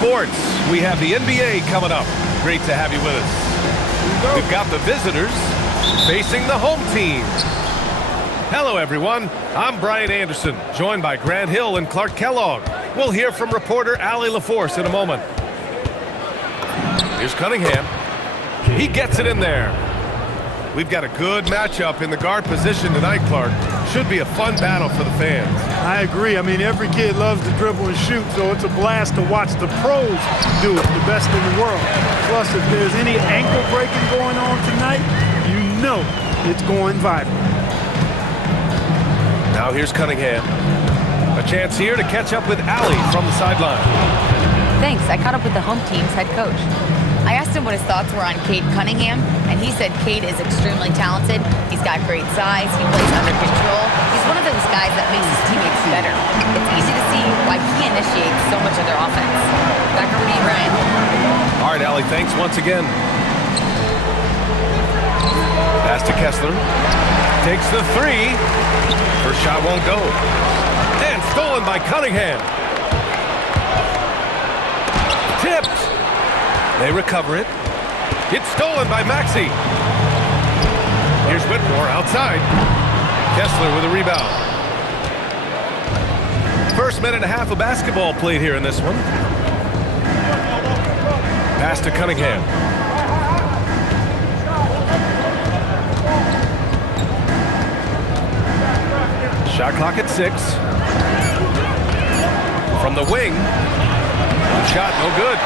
sports. We have the NBA coming up. Great to have you with us. We've got the visitors facing the home team. Hello, everyone. I'm Brian Anderson, joined by Grant Hill and Clark Kellogg. We'll hear from reporter Allie LaForce in a moment. Here's Cunningham. He gets it in there. We've got a good matchup in the guard position tonight, Clark. Should be a fun battle for the fans. I agree. I mean, every kid loves to dribble and shoot, so it's a blast to watch the pros do it, the best in the world. Plus, if there's any ankle breaking going on tonight, you know it's going viral. Now here's Cunningham. A chance here to catch up with Allie from the sideline. Thanks. I caught up with the home team's head coach. I asked him what his thoughts were on Cade Cunningham, and he said Cade is extremely talented. He's got great size. He plays under control. He's one of those guys that makes his teammates better. It's easy to see why he initiates so much of their offense. Back over to you, Brian. All right, Allie, thanks once again. Pass to Kessler. Takes the three. First shot won't go. And stolen by Cunningham. Tipped. They recover it. It's stolen by Maxey. Here's Whitmore outside. Kessler with a rebound. First minute and a half of basketball played here in this one. Pass to Cunningham. Shot clock at 6. From the wing. Shot no good.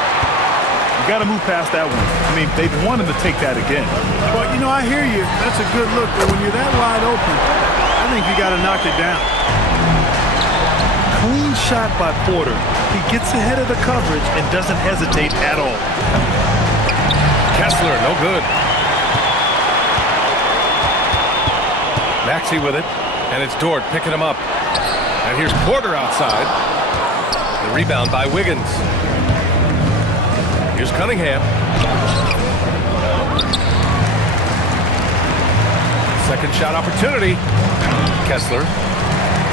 You got to move past that one. I mean, they wanted to take that again. But, you know, I hear you. That's a good look. But when you're that wide open, I think you got to knock it down. Clean shot by Porter. He gets ahead of the coverage and doesn't hesitate at all. Kessler, no good. Maxey with it. And it's Dort picking him up. And here's Porter outside. The rebound by Wiggins. Here's Cunningham. Second shot opportunity. Kessler.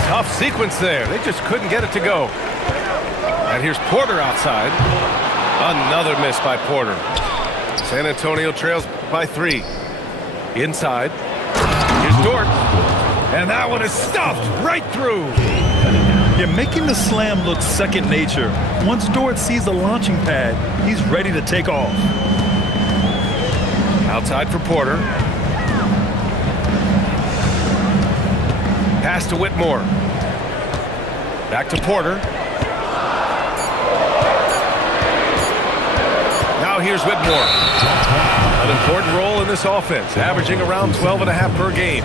Tough sequence there. They just couldn't get it to go. And here's Porter outside. Another miss by Porter. San Antonio trails by 3. Inside. Here's Dort. And that one is stuffed right through. Yeah, making the slam look second nature. Once Dort sees the launching pad, he's ready to take off. Outside for Porter. Pass to Whitmore. Back to Porter. Now here's Whitmore. An important role in this offense, averaging around 12.5 per game.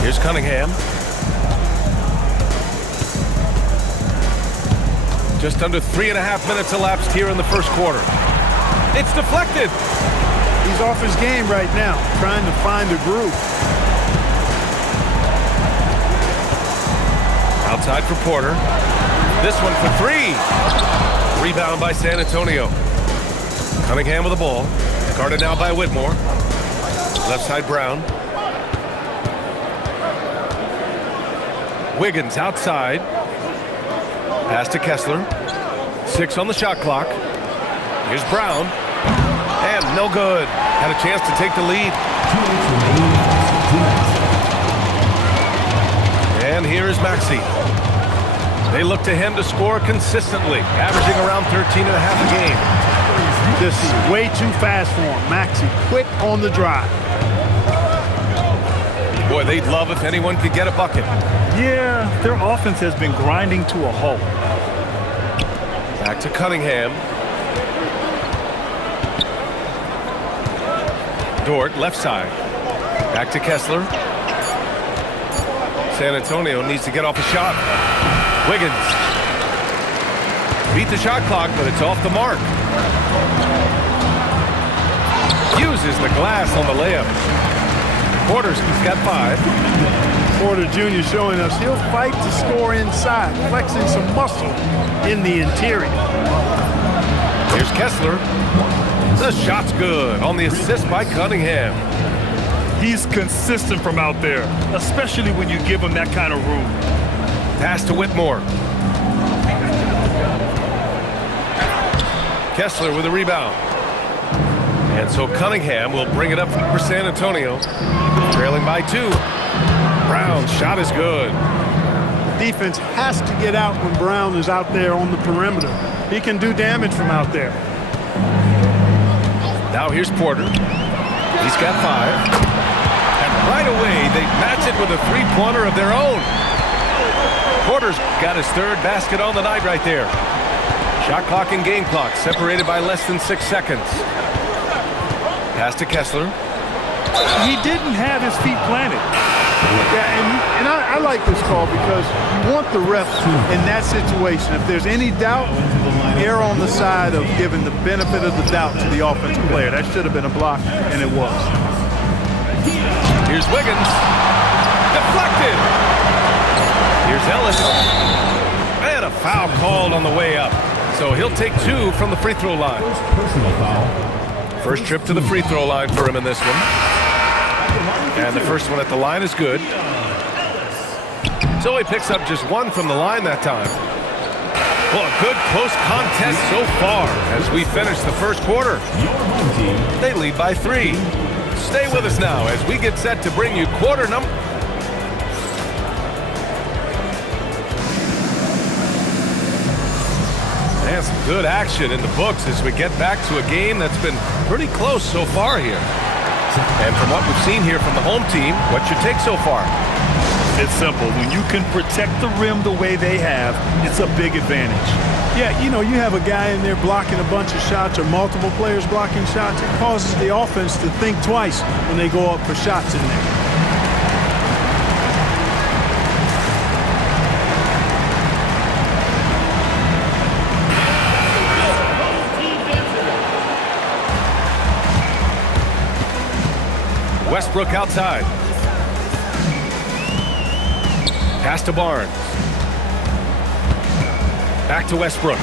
Here's Cunningham. Just under 3.5 minutes elapsed here in the first quarter. It's deflected. He's off his game right now, trying to find a groove. Outside for Porter. This one for 3. Rebound by San Antonio. Cunningham with the ball. Guarded now by Whitmore. Left side Brown. Wiggins outside. Pass to Kessler. 6 on the shot clock. Here's Brown. And no good. Had a chance to take the lead. And here is Maxey. They look to him to score consistently, averaging around 13.5 a game. This is way too fast for him. Maxey, quick on the drive. Boy, they'd love if anyone could get a bucket. Yeah, their offense has been grinding to a halt. Back to Cunningham. Dort, left side. Back to Kessler. San Antonio needs to get off a shot. Wiggins. Beat the shot clock, but it's off the mark. Uses the glass on the layup. Porter's got 5. Porter Jr. showing us he'll fight to score inside, flexing some muscle in the interior. Here's Kessler. The shot's good on the assist by Cunningham. He's consistent from out there, especially when you give him that kind of room. Pass to Whitmore. Kessler with a rebound. And so Cunningham will bring it up for San Antonio. Trailing by 2. Brown's shot is good. Defense has to get out when Brown is out there on the perimeter. He can do damage from out there. Now here's Porter. He's got 5. And right away, they match it with a three-pointer of their own. Porter's got his 3rd basket on the night right there. Shot clock and game clock separated by less than 6 seconds. Pass to Kessler. He didn't have his feet planted. Yeah, and I like this call because you want the ref in that situation. If there's any doubt, err on the side of giving the benefit of the doubt to the offensive player. That should have been a block, and it was. Here's Wiggins. Deflected. Here's Ellis. And a foul called on the way up. So he'll take 2 from the free throw line. Personal foul. First trip to the free throw line for him in this one. And the first one at the line is good. So he picks up just 1 from the line that time. Well, a good close contest so far as we finish the first quarter. They lead by 3. Stay with us now as we get set to bring you quarter number. And some good action in the books as we get back to a game that's been pretty close so far here. And from what we've seen here from the home team, what's your take so far? It's simple. When you can protect the rim the way they have, it's a big advantage. Yeah, you know, you have a guy in there blocking a bunch of shots or multiple players blocking shots. It causes the offense to think twice when they go up for shots in there. Westbrook outside. Pass to Barnes. Back to Westbrook.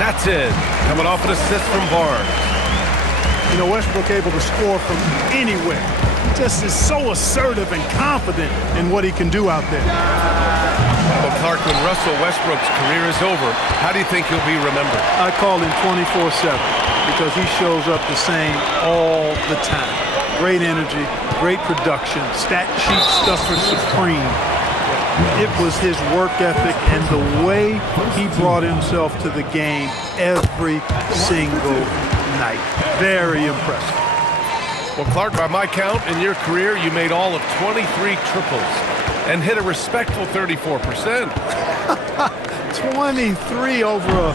That's it. Coming off an assist from Barnes. You know, Westbrook able to score from anywhere. He just is so assertive and confident in what he can do out there. Well, Clark, when Russell Westbrook's career is over, how do you think he'll be remembered? I call him 24/7 because he shows up the same all the time. Great energy, great production, stat sheet stuffer supreme. It was his work ethic and the way he brought himself to the game every single night. Very impressive. Well, Clark, by my count, in your career, you made all of 23 triples and hit a respectful 34%. 23 over a,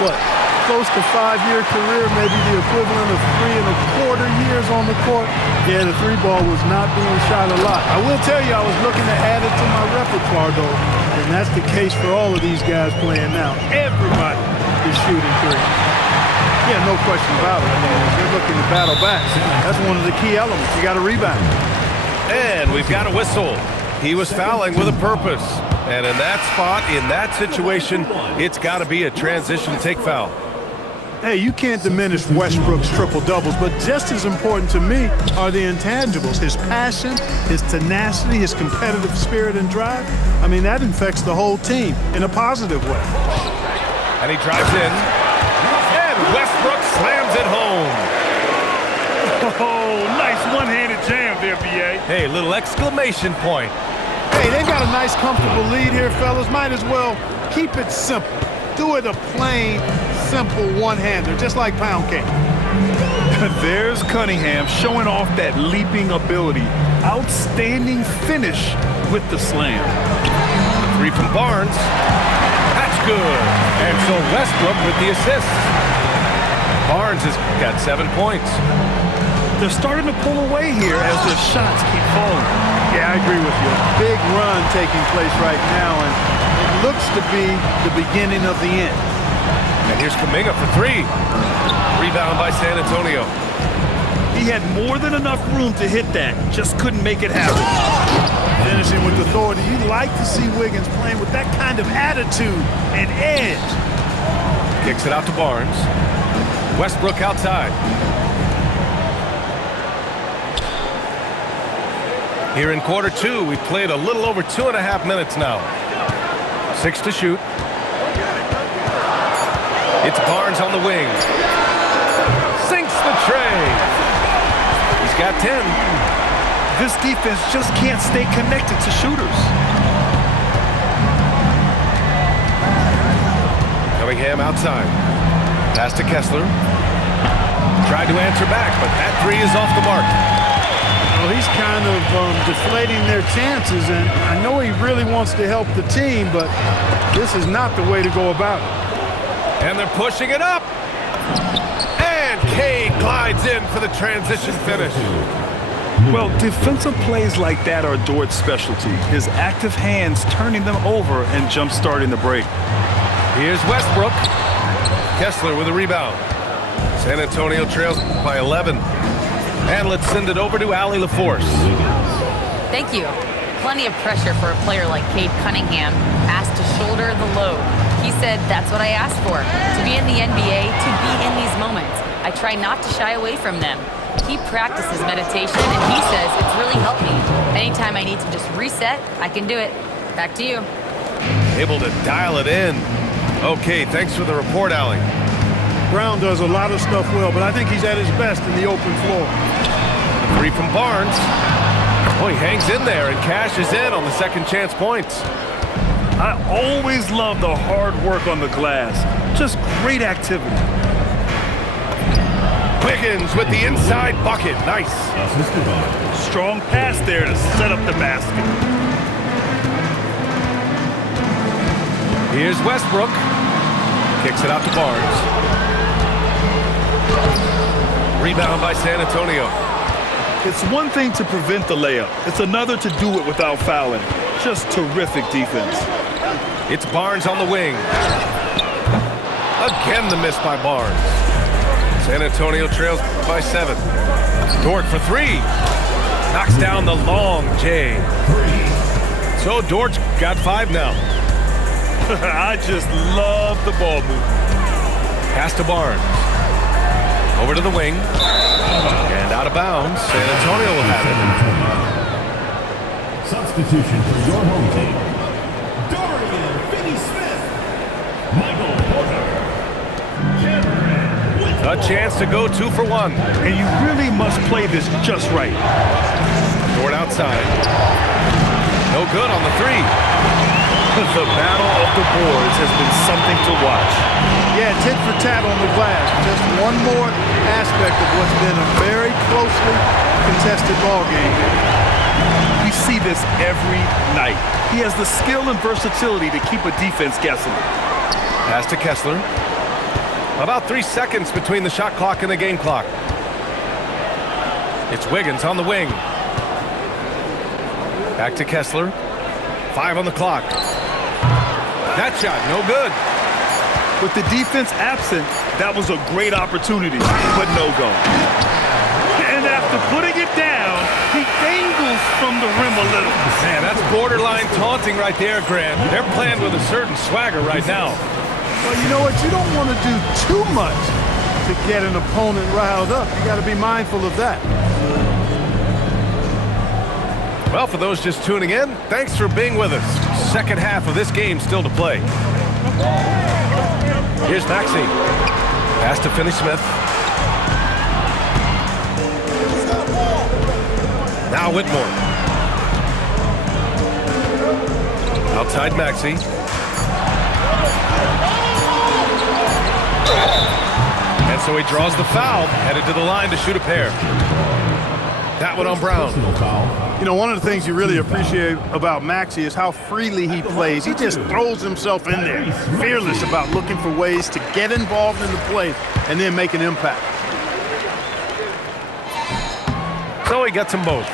what, close to 5-year career, maybe the equivalent of 3 1/4 years on the court. Yeah, the 3 ball was not being shot a lot. I will tell you, I was looking to add it to my repertoire, though, and that's the case for all of these guys playing now. Everybody is shooting 3. Yeah, no question about it. I mean, if you're looking to battle back, that's one of the key elements. You got to rebound. And we've got a whistle. He was fouling with a purpose. And in that spot, in that situation, it's got to be a transition take foul. Hey, you can't diminish Westbrook's triple-doubles, but just as important to me are the intangibles. His passion, his tenacity, his competitive spirit and drive. I mean, that infects the whole team in a positive way. And he drives in. And Westbrook slams it home. Oh, nice one-handed jam there, B.A. Hey, little exclamation point. Hey, they've got a nice, comfortable lead here, fellas. Might as well keep it simple. Do it a plain, simple one-hander, just like pound cake. There's Cunningham showing off that leaping ability. Outstanding finish with the slam. 3 from Barnes. That's good. And so Westbrook with the assist. Barnes has got 7 points. They're starting to pull away here as the shots keep falling. Yeah, I agree with you. Big run taking place right now, and it looks to be the beginning of the end. And here's Kuminga for 3. Rebound by San Antonio. He had more than enough room to hit that, just couldn't make it happen. Finishing with authority. You like to see Wiggins playing with that kind of attitude and edge. Kicks it out to Barnes. Westbrook outside. Here in quarter 2, we've played a little over 2.5 minutes now. 6 to shoot. It's Barnes on the wing. Sinks the tray. He's got 10. This defense just can't stay connected to shooters. Cunningham outside. Pass to Kessler. Tried to answer back, but that three is off the mark. Well, he's kind of deflating their chances, and I know he really wants to help the team, but this is not the way to go about it. And they're pushing it up. And Cade glides in for the transition finish. Well, defensive plays like that are Dort's specialty. His active hands turning them over and jump-starting the break. Here's Westbrook. Kessler with a rebound. San Antonio trails by 11. And let's send it over to Allie LaForce. Thank you. Plenty of pressure for a player like Cade Cunningham, asked to shoulder the load. He said, that's what I asked for, to be in the NBA, to be in these moments. I try not to shy away from them. He practices meditation, and he says it's really helped me. Anytime I need to just reset, I can do it. Back to you. Able to dial it in. Okay, thanks for the report, Allie. Brown does a lot of stuff well, but I think he's at his best in the open floor. Three from Barnes. Oh, he hangs in there and cashes in on the second chance points. I always love the hard work on the glass. Just great activity. Wiggins with the inside bucket. Nice. Strong pass there to set up the basket. Here's Westbrook. Kicks it out to Barnes. Rebound by San Antonio. It's one thing to prevent the layup. It's another to do it without fouling. Just terrific defense. It's Barnes on the wing. Again the miss by Barnes. San Antonio trails by 7. Dort for 3. Knocks down the long J. So Dort's got 5 now. I just love the ball movement. Pass to Barnes. Over to the wing. And out of bounds. San Antonio will have it. Substitution for your home team. Dorian Finney-Smith. Michael Porter. A chance to go 2 for 1. And you really must play this just right. Dort outside. No good on the 3. The battle of the boards has been something to watch. Yeah, tit for tat on the glass. Just one more aspect of what's been a very closely contested ball game. We see this every night. He has the skill and versatility to keep a defense guessing. Pass to Kessler. About 3 seconds between the shot clock and the game clock. It's Wiggins on the wing. Back to Kessler. 5 on the clock. That shot, no good. With the defense absent, that was a great opportunity, but no go. And after putting it down, he dangles from the rim a little. Man, that's borderline taunting right there, Grant. They're playing with a certain swagger right now. Well, you know what? You don't want to do too much to get an opponent riled up. You got to be mindful of that. Well, for those just tuning in, thanks for being with us. Second half of this game still to play. Here's Maxey. Pass to Finney-Smith. Now Whitmore. Outside Maxey. And so he draws the foul, headed to the line to shoot a pair. That one on Brown. You know, one of the things you really appreciate about Maxey is how freely he plays. He just throws himself in there, fearless about looking for ways to get involved in the play and then make an impact. So he gets them both.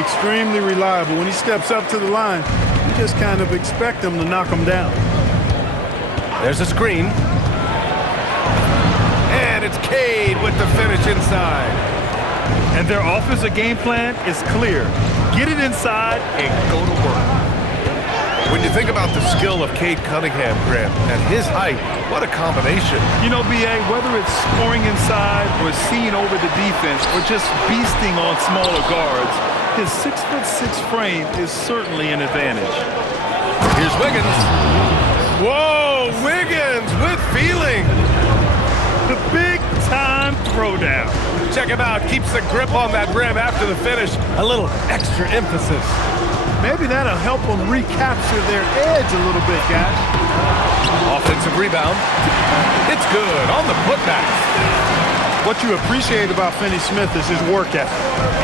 Extremely reliable. When he steps up to the line, you just kind of expect him to knock him down. There's a screen. And it's Cade with the finish inside. And their offensive game plan is clear. Get it inside and go to work. When you think about the skill of Cade Cunningham, Grant, at his height, what a combination. You know, B.A., whether it's scoring inside or seeing over the defense or just beasting on smaller guards, his 6'6" frame is certainly an advantage. Here's Wiggins. Whoa, Wiggins with feeling. The big-time throwdown. Check him out. Keeps the grip on that rim after the finish. A little extra emphasis. Maybe that'll help them recapture their edge a little bit, guys. Offensive rebound. It's good on the putback. What you appreciate about Finney Smith is his work ethic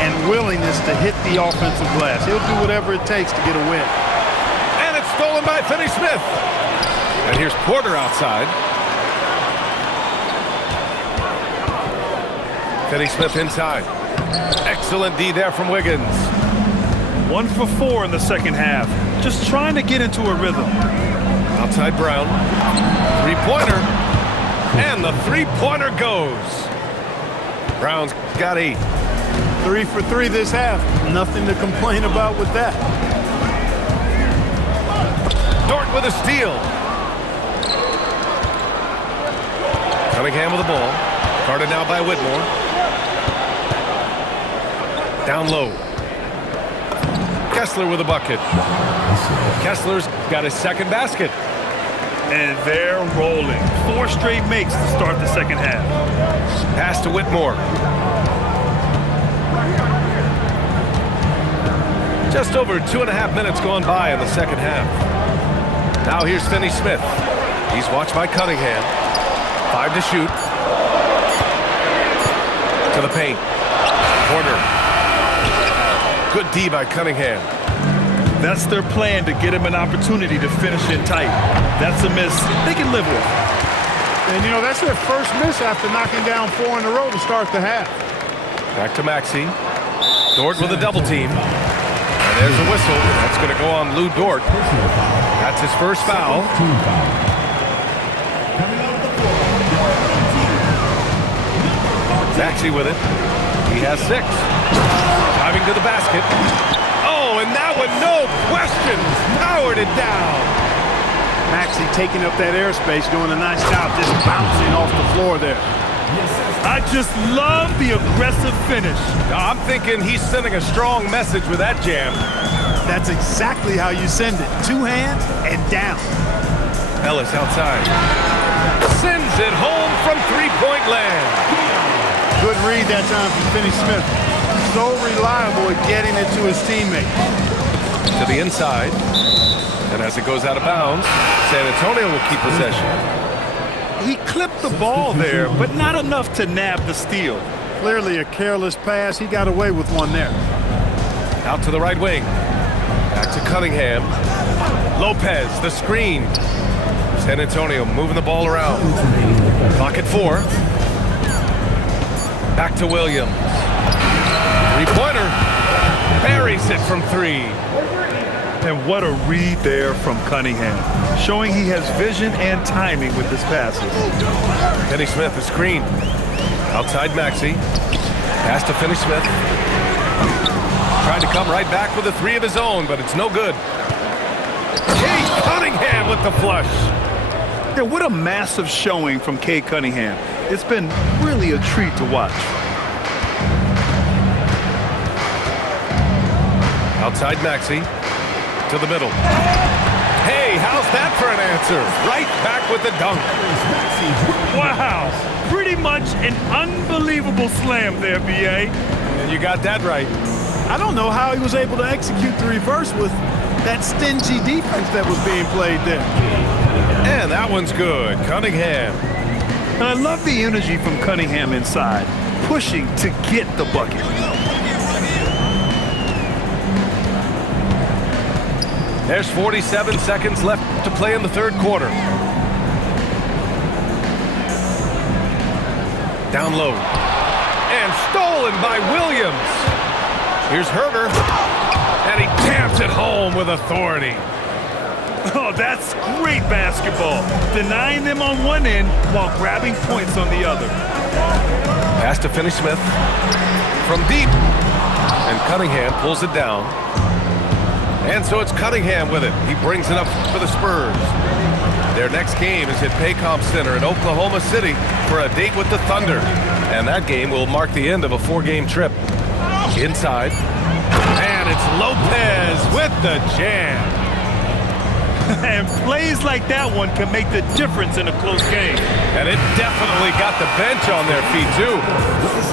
and willingness to hit the offensive glass. He'll do whatever it takes to get a win. And it's stolen by Finney Smith. And here's Porter outside. Finney Smith inside. Excellent D there from Wiggins. 1 for 4 in the second half. Just trying to get into a rhythm. Outside Brown. Three-pointer. And the three-pointer goes. Brown's got 8. 3 for 3 this half. Nothing to complain about with that. Dort with a steal. Cunningham with the ball. Guarded now by Whitmore. Down low. Kessler with a bucket. Kessler's got his second basket. And they're rolling. 4 straight makes to start the second half. Pass to Whitmore. Just over 2.5 minutes gone by in the second half. Now here's Finney Smith. He's watched by Cunningham. 5 to shoot. To the paint. Porter. Good D by Cunningham. That's their plan, to get him an opportunity to finish it tight. That's a miss they can live with. And, you know, that's their first miss after knocking down 4 in a row to start the half. Back to Maxey. Dort with a double team. And there's a whistle. That's going to go on Lou Dort. That's his first foul. Maxey with it. He has 6. Driving to the basket. Oh, and that one, no questions, powered it down. Maxey taking up that airspace, doing a nice job just bouncing off the floor there. I just love the aggressive finish. I'm thinking he's sending a strong message with that jam. That's exactly how you send it. 2 hands and down. Ellis outside. Sends it home from three-point land. Good read that time from Finney Smith. So reliable at getting it to his teammate. To the inside. And as it goes out of bounds, San Antonio will keep possession. He clipped the ball there, but not enough to nab the steal. Clearly a careless pass. He got away with one there. Out to the right wing. Back to Cunningham. Lopez, the screen. San Antonio moving the ball around. Clock at 4. Back to Williams. Three-pointer. Buries it from 3. And what a read there from Cunningham, showing he has vision and timing with his passes. Finney Smith, the screen. Outside Maxey. Pass to Finney Smith. Trying to come right back with a 3 of his own, but it's no good. Cade Cunningham with the flush. Yeah, what a massive showing from Cade Cunningham. It's been really a treat to watch. Outside Maxey. To the middle. Hey, how's that for an answer? Right back with the dunk. Wow, pretty much an unbelievable slam there, B.A. And you got that right. I don't know how he was able to execute the reverse with that stingy defense that was being played there. And that one's good. Cunningham. And I love the energy from Cunningham inside, pushing to get the bucket. There's 47 seconds left to play in the third quarter. Down low. And stolen by Williams. Here's Herter. And he jams it home with authority. Oh, that's great basketball. Denying them on one end while grabbing points on the other. Pass to Finney Smith. From deep. And Cunningham pulls it down. And so it's Cunningham with it. He brings it up for the Spurs. Their next game is at Paycom Center in Oklahoma City for a date with the Thunder. And that game will mark the end of a 4-game trip. Inside. And it's Lopez with the jam. And plays like that one can make the difference in a close game. And it definitely got the bench on their feet, too.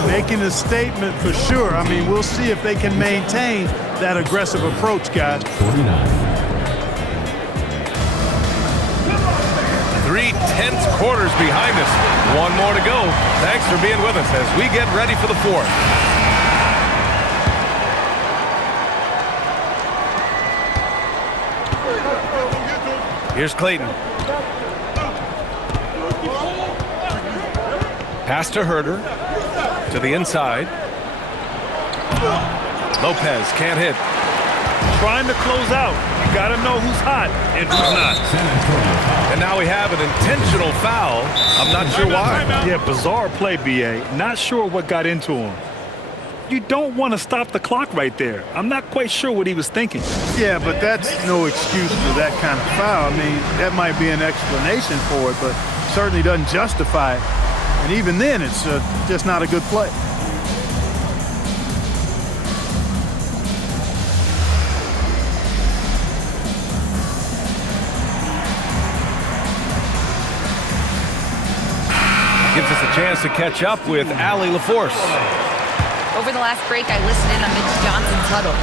Making a statement for sure. I mean, we'll see if they can maintain that aggressive approach, guys. 49. 3 tense quarters behind us. One more to go. Thanks for being with us as we get ready for the fourth. Here's Clayton. Pass to Herder. To the inside. Lopez can't hit. Trying to close out. You got to know who's hot and who's not. And now we have an intentional foul. I'm not sure why. Yeah, bizarre play, B.A. Not sure what got into him. You don't want to stop the clock right there. I'm not quite sure what he was thinking. Yeah, but that's no excuse for that kind of foul. I mean, that might be an explanation for it, but certainly doesn't justify it. And even then, it's just not a good play. Gives us a chance to catch up with Allie LaForce. Over the last break, I listened in on Mitch Johnson's huddle.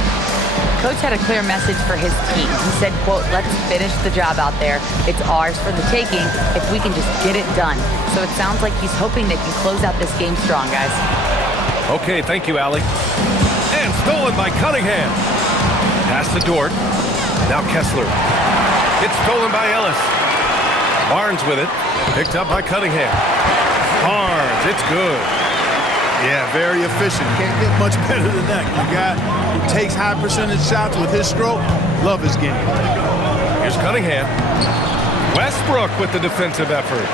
Coach had a clear message for his team. He said, quote, let's finish the job out there. It's ours for the taking if we can just get it done. So it sounds like he's hoping they can close out this game strong, guys. Okay, thank you, Allie. And stolen by Cunningham. Pass to Dort. Now Kessler. It's stolen by Ellis. Barnes with it. Picked up by Cunningham. Barnes, it's good. Yeah, very efficient. Can't get much better than that. The guy who takes high percentage shots with his stroke, love his game. Here's Cunningham. Westbrook with the defensive effort.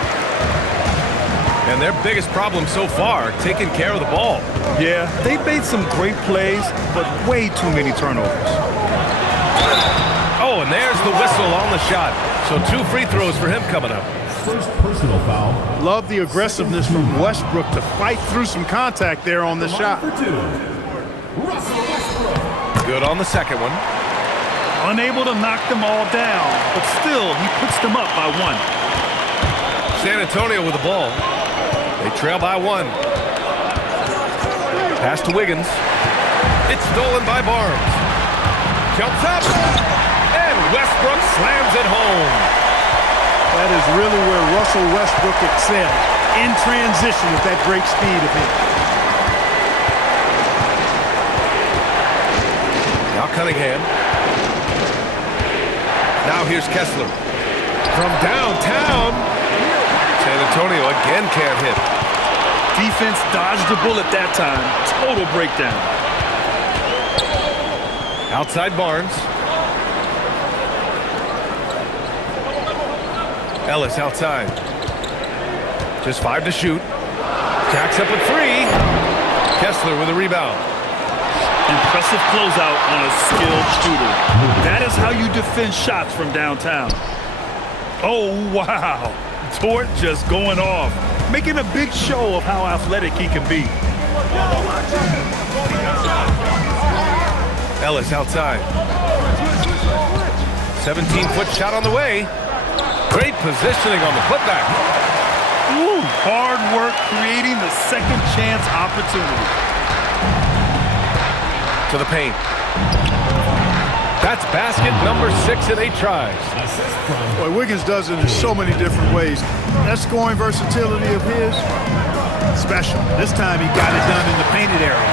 And their biggest problem so far, taking care of the ball. Yeah, they've made some great plays, but way too many turnovers. Oh, and there's the whistle on the shot. So 2 free throws for him coming up. First personal foul. Love the aggressiveness from Westbrook to fight through some contact there on the shot. For 2. Russell Westbrook. Good on the second one. Unable to knock them all down, but still, he puts them up by 1. San Antonio with the ball. They trail by 1. Pass to Wiggins. It's stolen by Barnes. Jumps up. And Westbrook slams it home. That is really where Russell Westbrook excels. In transition with that great speed of his. Now Cunningham. Now here's Kessler. From downtown. San Antonio again can't hit. Defense dodged the bullet that time. Total breakdown. Outside Barnes. Ellis outside. Just 5 to shoot. Jacks up with 3. Kessler with a rebound. Impressive closeout on a skilled shooter. That is how you defend shots from downtown. Oh, wow. Dort just going off, making a big show of how athletic he can be. Ellis outside. 17-foot shot on the way. Great positioning on the putback. Ooh, hard work creating the second chance opportunity. To the paint. That's basket number 6 in 8 tries. Boy, Wiggins does it in so many different ways. That scoring versatility of his, special. This time he got it done in the painted area.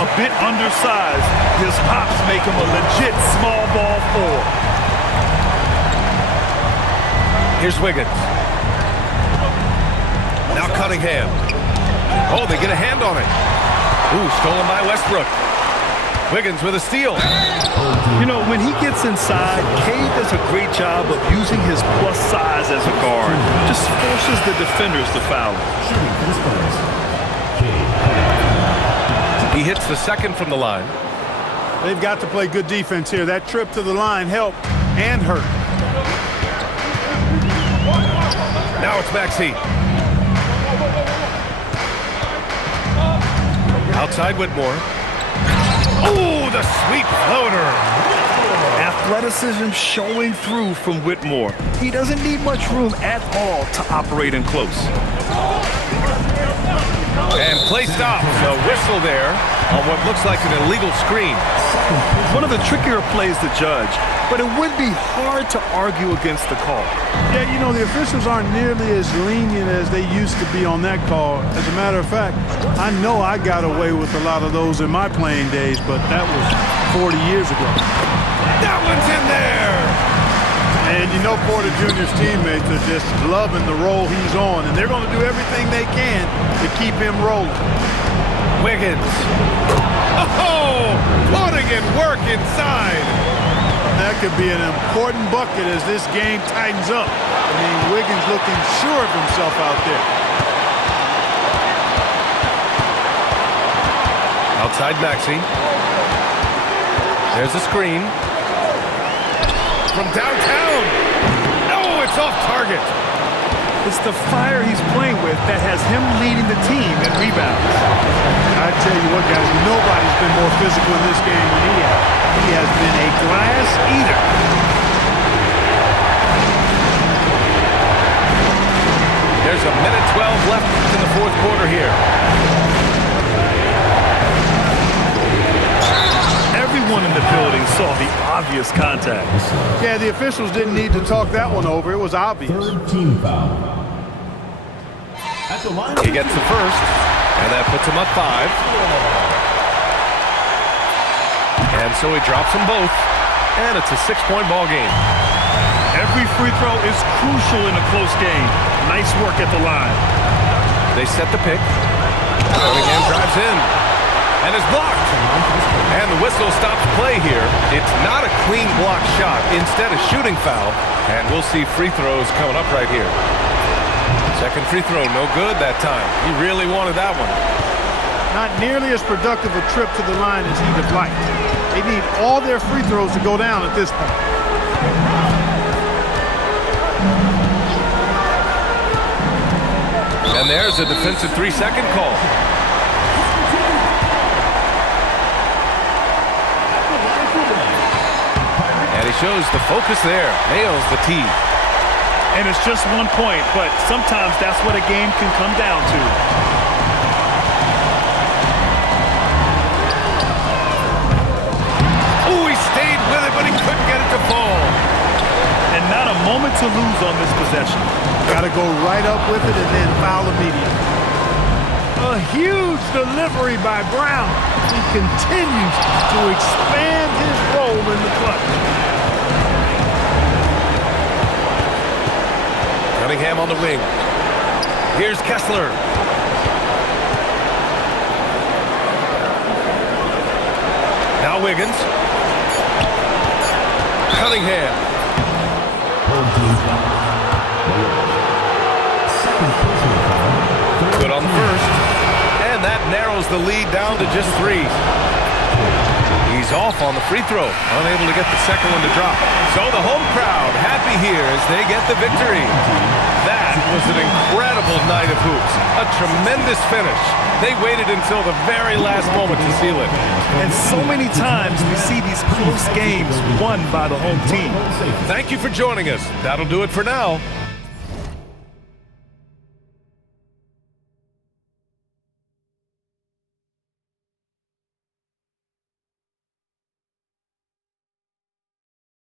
A bit undersized, his hops make him a legit small ball 4. Here's Wiggins. Now Cunningham. Oh, they get a hand on it. Ooh, stolen by Westbrook. Wiggins with a steal. You know, when he gets inside, Cade does a great job of using his plus size as a guard. Just forces the defenders to foul him. Shooting for the Spurs. He hits the second from the line. They've got to play good defense here. That trip to the line helped and hurt. Now it's Maxey. Outside Whitmore. Oh, the sweet floater. Athleticism showing through from Whitmore. He doesn't need much room at all to operate in close. And play stops. A whistle there on what looks like an illegal screen. One of the trickier plays to judge, but it would be hard to argue against the call. Yeah, you know, the officials aren't nearly as lenient as they used to be on that call. As a matter of fact, I know I got away with a lot of those in my playing days, but that was 40 years ago. That one's in there! And you know Porter Jr.'s teammates are just loving the role he's on, and they're going to do everything they can to keep him rolling. Wiggins. Oh, putting in work inside. That could be an important bucket as this game tightens up. I mean, Wiggins looking sure of himself out there. Outside Maxey. There's a screen. From downtown. No, it's off target. It's the fire he's playing with that has him leading the team in rebounds. I tell you what, guys, nobody's been more physical in this game than he has. He has been a glass eater. There's a minute 12 left in the fourth quarter here. Everyone in the building saw the obvious contact. Yeah, the officials didn't need to talk that one over. It was obvious. Third team foul. At the line. He gets the first, and that puts him up 5. And so he drops them both, and it's a 6-point ball game. Every free throw is crucial in a close game. Nice work at the line. They set the pick. Cunningham drives in, and is blocked. And the whistle stops play here. It's not a clean block shot, instead a shooting foul, and we'll see free throws coming up right here. Second free throw, no good that time. He really wanted that one. Not nearly as productive a trip to the line as he would like. They need all their free throws to go down at this point. And there's a defensive 3-second call. And he shows the focus there. Nails the tee. And it's just 1 point, but sometimes that's what a game can come down to. Oh, he stayed with it, but he couldn't get it to fall. And not a moment to lose on this possession. Got to go right up with it and then foul immediately. A huge delivery by Brown. He continues to expand his role in the clutch. Cunningham on the wing. Here's Kessler. Now Wiggins. Cunningham. Good on the first. And that narrows the lead down to just 3. He's off on the free throw, unable to get the second one to drop. So the home crowd happy here as they get the victory. That was an incredible night of hoops. A tremendous finish. They waited until the very last moment to seal it. And so many times we see these close games won by the home team. Thank you for joining us. That'll do it for now.